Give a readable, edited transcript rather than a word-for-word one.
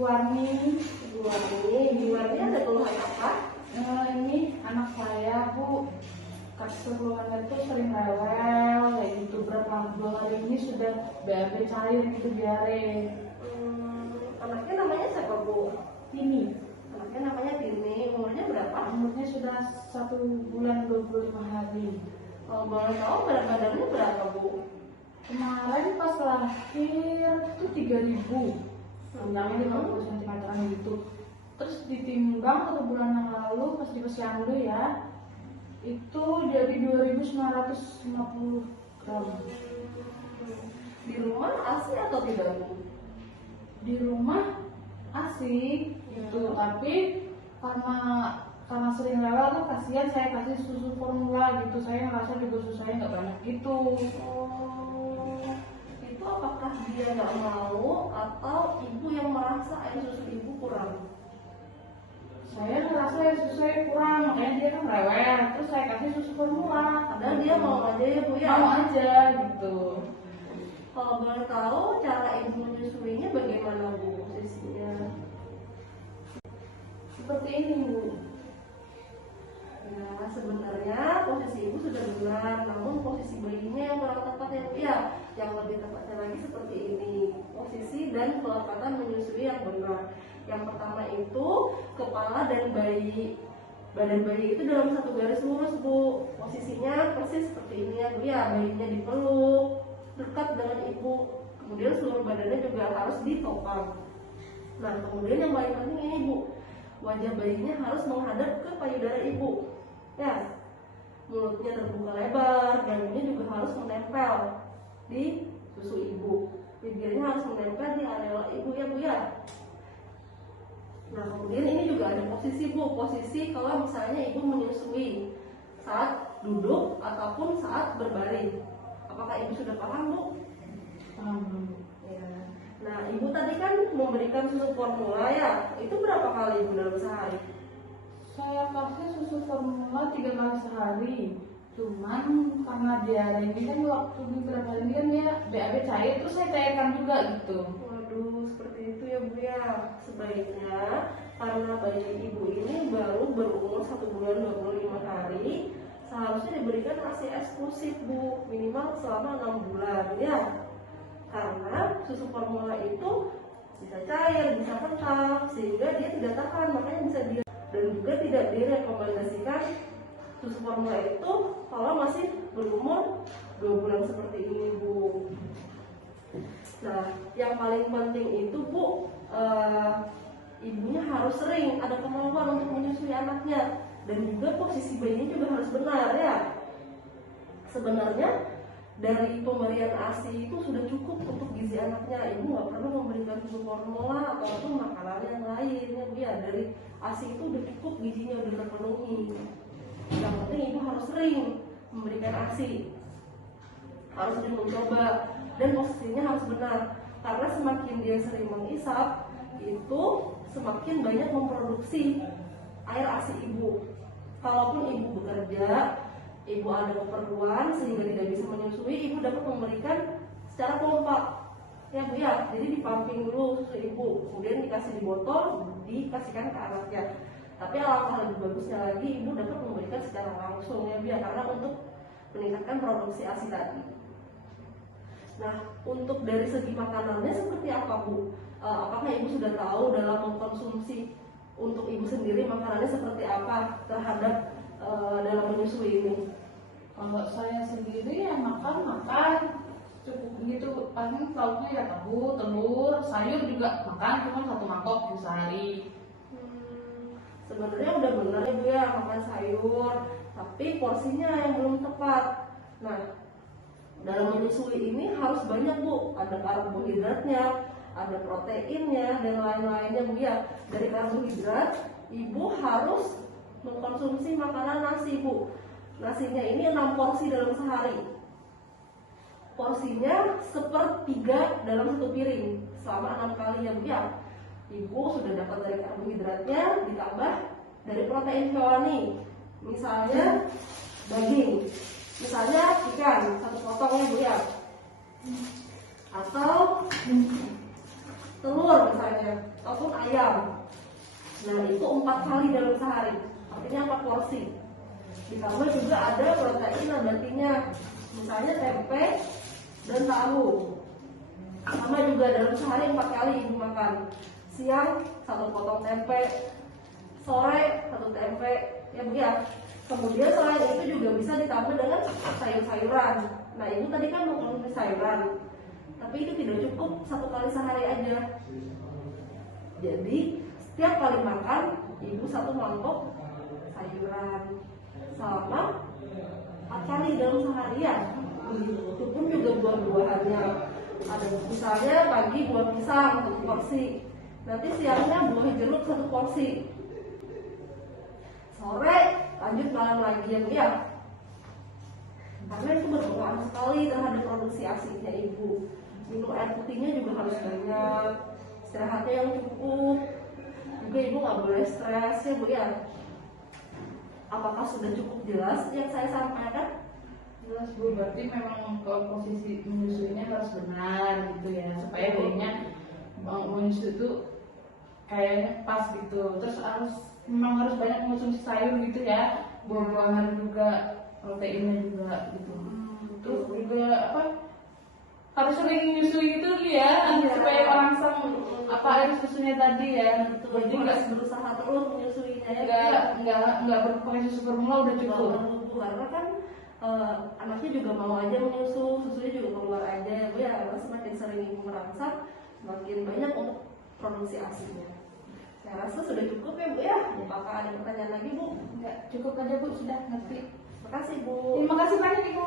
Warni. Ibu Warni ada keluhan apa? Ini anak saya, Bu. Keluhannya tuh sering rewel, kayak gitu. Berapa 2 hari ini sudah BAB cair gitu, diare. Anaknya namanya siapa, Bu? Ini Anaknya namanya Tini. Umurnya berapa? umurnya sudah 1 bulan 25 hari. Kalau boleh tahu berat badannya berapa, Bu? Kemarin pas lahir tuh 3000, namanya 50 cm gitu. Terus ditimbang 1 bulan yang lalu pas di posyandu ya, itu jadi 2950 gram. Di rumah asli atau tidak, Bu? Di rumah asik gitu, tapi karena sering rewel tuh kasihan, saya kasih susu formula gitu. Saya ngerasa juga susunya nggak banyak gitu. Itu apakah dia nggak mau atau ibu yang merasa air susu ibu kurang? Saya ngerasa ya susu saya kurang, makanya dia kan rewel. Terus saya kasih susu formula. Padahal dia mau aja ya, Bu ya? Mau aja gitu. Kalau boleh tahu cara ibu menyusuinya bagaimana, Bu, posisinya? Seperti ini, Bu. Nah, sebenarnya posisi ibu sudah benar, namun posisi bayinya yang kurang tepat ya, Bu ya. Yang lebih tepatnya lagi seperti ini, posisi dan kelepatan menyusui yang benar. Yang pertama itu kepala dan badan bayi itu dalam satu garis lurus, Bu. Posisinya persis seperti ini ya, Bu ya. Bayinya dipeluk dekat dengan ibu, kemudian seluruh badannya juga harus ditopang. Nah, kemudian yang paling penting ini, Bu, wajah bayinya harus menghadap ke payudara ibu ya. Mulutnya terbuka lebar, dagunya juga harus menempel di susu ibu, bibirnya harus menempel di areola ibu ya, Bu ya. Nah, kemudian ini juga ada posisi, Bu, posisi kalau misalnya ibu menyusui saat duduk ataupun saat berbaring. Apakah ibu sudah paham, Bu? Ya. Nah, ibu tadi kan memberikan susu formula ya. Itu berapa kali, Bu, dalam sehari? Saya kasih susu formula 3 kali sehari. Cuman karena diare ini kan waktu beberapa hari ini kan dia BAB cair, terus saya cairkan juga gitu. Waduh, seperti itu ya, Bu ya. Sebaiknya karena bayi ibu ini baru berumur 1 bulan 25 hari, seharusnya diberikan ASI eksklusif, Bu, minimal selama 6 bulan ya. Karena susu formula itu bisa cair, bisa kental, sehingga dia tidak tahan, makanya bisa dia. Dan juga tidak direkomendasikan susu formula itu kalau masih berumur 2 bulan seperti ini, Bu. Nah, yang paling penting itu, Bu, ibunya harus sering ada kemauan untuk menyusui anaknya, dan juga posisi bayinya juga harus benar ya. Sebenarnya dari pemberian ASI itu sudah cukup untuk gizi anaknya. Ibu nggak perlu memberikan susu formula ataupun makanan yang lain ya, Bu ya. Dari ASI itu udah cukup, gizinya udah terpenuhi. Yang penting ibu harus sering memberikan ASI, harus sering mencoba, dan posisinya harus benar. Karena semakin dia sering mengisap, itu semakin banyak memproduksi air ASI ibu. Kalaupun ibu bekerja, ibu ada keperluan sehingga tidak bisa menyusui, ibu dapat memberikan secara kompak ya, Bu ya. Jadi dipumping dulu susu ibu, kemudian dikasih di botol, dikasihkan ke anaknya. Tapi alangkah lebih bagusnya lagi ibu dapat memberikan secara langsung ya, Bu ya, karena untuk meningkatkan produksi ASI tadi. Nah, untuk dari segi makanannya seperti apa, Bu? Apakah ibu sudah tahu dalam mengkonsumsi untuk ibu sendiri makanannya seperti apa terhadap dalam menyusui ini? Kalau saya sendiri ya makan cukup gitu, paling lauknya ya tahu, telur, sayur juga makan, cuma 1 mangkok di sehari. Sebenarnya udah benar ya, Bu ya, makan sayur, tapi porsinya yang belum tepat. Nah, dalam menyusui ini harus banyak, Bu, ada karbohidratnya, ada proteinnya, dan lain-lainnya, Bu ya. Dari karbohidrat, ibu harus mengkonsumsi makanan nasi, Bu. Nasinya ini 6 porsi dalam sehari. Porsinya 1/3 dalam 1 piring selama 6 kali ya, Bu ya. Ibu sudah dapat dari karbohidratnya, ditambah dari protein hewani. Misalnya daging, misalnya ikan 1 potong ya, Bu ya. Atau telur misalnya, ataupun ayam. Nah itu 4 kali dalam sehari, artinya 4 porsi. Ditambah juga ada protein nabatinya, misalnya tempe dan tahu. Sama juga dalam sehari 4 kali ibu makan. Siang 1 potong tempe, sore 1 tempe, ya Bu ya. Kemudian selain itu juga bisa ditambah dengan sayur-sayuran. Nah ibu tadi kan mengkonsumsi sayuran, tapi itu tidak cukup 1 kali sehari aja. Jadi setiap kali makan ibu 1 mangkok sayuran selama 4 kali dalam seharian. Itu pun juga buah-buahannya. Ada misalnya pagi buah pisang 1 porsi, nanti siangnya buah jeruk 1 porsi, sore lanjut malam lagi ya Bu ya. Karena itu berpengaruh sekali terhadap produksi ASI-nya ibu. Minum air putihnya juga harus banyak, istirahatnya yang cukup, juga ibu nggak boleh stres ya Bu ya. Apakah sudah cukup jelas yang saya sampaikan? Jelas Bu, berarti memang posisi menyusuinya harus benar gitu ya, supaya bayinya menyusui itu kayaknya pas gitu. Terus memang harus banyak mengonsumsi sayur gitu ya, buah-buahan juga, proteinnya juga gitu. Terus juga harus sering menyusui gitu ya, supaya merangsang air susunya tadi ya. Jadi nggak berusaha terus menyusuinya ya. Nggak berpakai susu formula udah cukup. Karena kan anaknya juga mau aja menyusu, susunya juga keluar aja ya Bu ya. Karena semakin sering ibu merangsang, semakin banyak untuk produksi ASI-nya. Saya rasa sudah cukup ya Bu ya. Apakah ada pertanyaan lagi Bu? Nggak, cukup aja Bu, sudah ngerti. Terima kasih Bu. Terima kasih banyak Ibu.